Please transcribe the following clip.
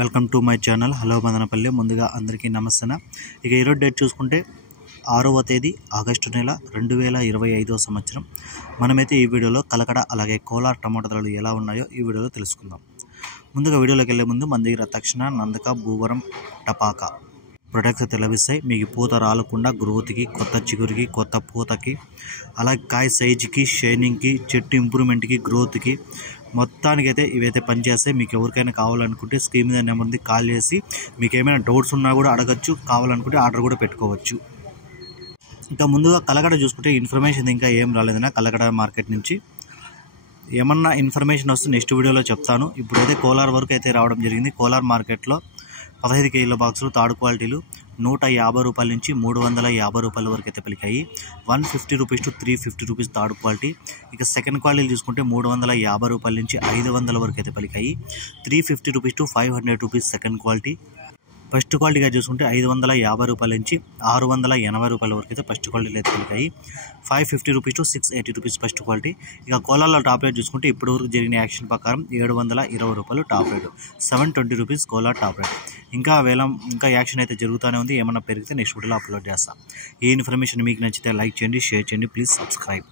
Welcome to my channel hello Madanapalle. ముందుగా అందరికీ నమస్తే. ఇక ఈరోజు డేట్ చూసుకుంటే 6వ తేదీ ఆగస్టు నెల 2025వ సంవత్సరం. మనమైతే ఈ వీడియోలో కలకడ అలాగే కోలార్ టమాటా ధరలు ఎలా ఉన్నాయో ఈ వీడియోలో తెలుసుకుందాం. ముందుగా వీడియోలోకి వెళ్ళే ముందు మన దగ్గర తక్షణ నందక భూవరం టపాకా ప్రొడక్ట్స్ అయితే లభిస్తాయి. మీకు పూత రాలకుండా గ్రోత్కి, కొత్త చిగురికి, కొత్త పూతకి, అలాగే కాయ సైజుకి, షైనింగ్కి, చెట్టు ఇంప్రూవ్మెంట్కి, గ్రోత్కి మొత్తానికి అయితే ఇవైతే పనిచేస్తాయి. మీకు ఎవరికైనా కావాలనుకుంటే స్క్రీన్ మీద నెంబర్ ఉంది, కాల్ చేసి మీకు ఏమైనా డౌట్స్ ఉన్నా కూడా అడగచ్చు, కావాలనుకుంటే ఆర్డర్ కూడా పెట్టుకోవచ్చు. ఇంకా ముందుగా కలకడ చూసుకుంటే ఇన్ఫర్మేషన్ ఇంకా ఏం రాలేదన్నా కలకడ మార్కెట్ నుంచి. ఏమన్నా ఇన్ఫర్మేషన్ వస్తే నెక్స్ట్ వీడియోలో చెప్తాను. ఇప్పుడైతే కోలార్ వరకు అయితే రావడం జరిగింది. కోలార్ మార్కెట్లో 15 కేజీల బాక్సులు థర్డ్ క్వాలిటీలు 150 రూపాయల నుంచి 350 రూపాయల వరకు అయితే పలికాయి. 150 rupees to 350 rupees third quality. ఇక సెకండ్ క్వాలిటీలు చూసుకుంటే 350 రూపాయల నుంచి 500 వరకు అయితే పలికాయి. 350 rupees to 500 rupees second quality. First క్వాలిటీగా చూసుకుంటే 550 రూపాయల నుంచి 680 రూపాయల వరకు అయితే ఫస్ట్ క్వాలిటీలు అయితే పలికాయి. 550 rupees to 680 rupees first quality. ఇక కోలార్లో టాప్ రేట్ చూసుకుంటే ఇప్పటి వరకు జరిగిన యాక్షన్ ప్రకారం 720 రూపాయలు top rate, 720 rupees Kolar top rate. ఇంకా యాక్షన్ అయితే జరుగుతూనే ఉంది. ఏమన్నా పెరిగితే నెక్స్ట్ వీడియోలో అప్లోడ్ చేస్తాను. ఈ ఇన్ఫర్మేషన్ మీకు నచ్చితే లైక్ చేయండి, షేర్ చేయండి, ప్లీజ్ సబ్స్క్రైబ్.